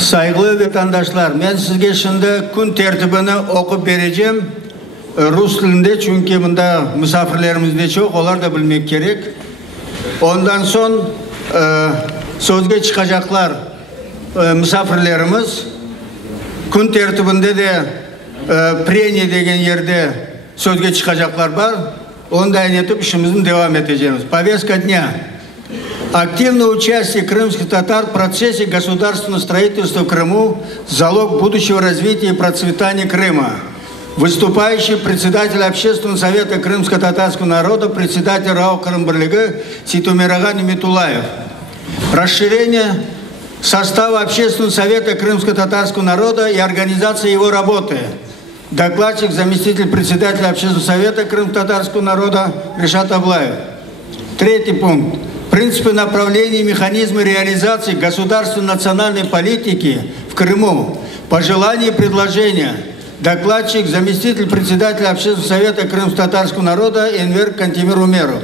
Saygılı vatandaşlar, ben sizge şimdi kun tertibini okup vereceğim. Rus dilinde, çünkü bunda misafirlerimiz de çok, onlar da bilmek gerek. Ondan son sözge çıkacaklar misafirlerimiz. Kun tertibinde de prenya degen yerde sözge çıkacaklar var. Onu da etip işimizin devam edeceğiz. Повестка дня. Активное участие крымских татар в процессе государственного строительства в Крыму – залог будущего развития и процветания Крыма. Выступающий председатель Общественного совета крымско-татарского народа, председатель РАО Крым-Бірлігі Ситумираган Митулаев. Расширение состава Общественного совета крымско-татарского народа и организация его работы. Докладчик, заместитель председателя Общественного совета крымско-татарского народа Ришат Аблаев. Третий пункт. Принципы направления и механизмы реализации государственной национальной политики в Крыму. Пожелания и предложения. Докладчик, заместитель председателя Общественного совета крымско-татарского народа Энвер Кантемир Умеров.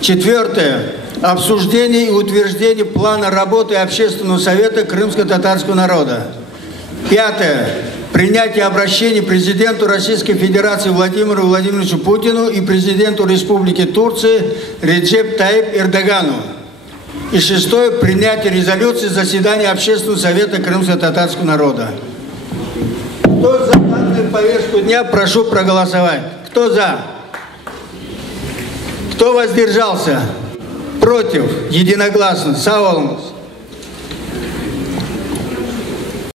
Четвертое. Обсуждение и утверждение плана работы Общественного совета крымско-татарского народа. Пятое. Принятие обращений президенту Российской Федерации Владимиру Владимировичу Путину и президенту Республики Турции Реджеп Таип Эрдогану. И шестое. Принятие резолюции заседания Общественного совета крымско-татарского народа. Кто за данную повестку дня, прошу проголосовать. Кто за? Кто воздержался? Против? Единогласно. Сау олыңыз.